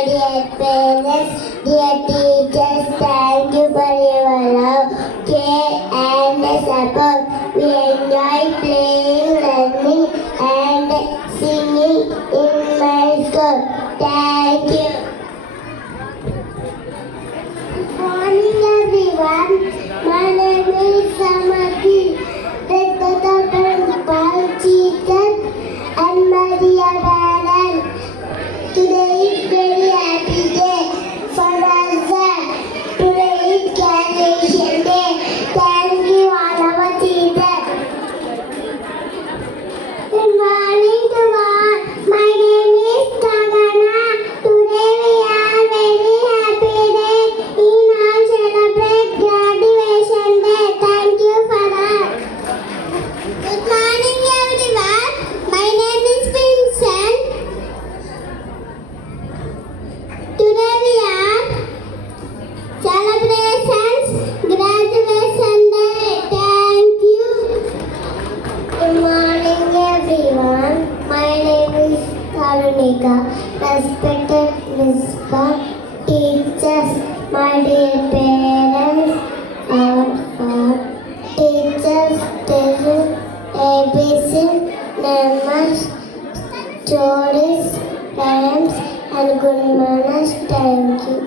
Dear parents, dear teachers, thank you for your love, care and support. We enjoy playing, learning and singing in my school. Thank you. Good morning everyone. My name is Samati. Respect the principal, teachers and my dear parents. Today is very happy day for us. Today is graduation day. Thank you all our teachers. Good morning to all. My name is Tagana. Today we are very happy day. We now celebrate graduation day. Thank you for that. Good morning everyone. My name is Vincent. Today we are celebrations graduation day. Thank you. Good morning everyone. My name is Karunika. Respected principal, teachers, my dear parents, our teachers, telling ABC, numbers, stories, rhymes, and good manners. Thank you.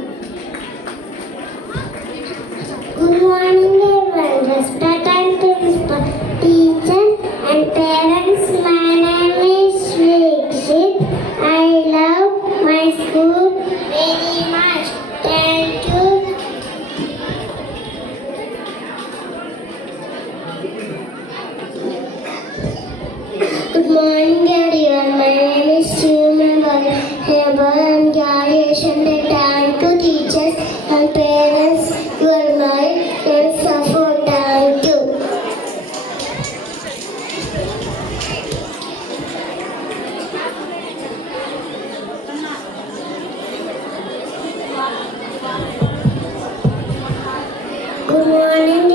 Good morning, everyone. Respected principal, teachers, and parents. My name is Shrikshit. I love my school very much. Thank you. Good morning, everyone. My name is Sriman and graduation day. Thank you, teachers and parents. You are my support. Thank you. Good morning,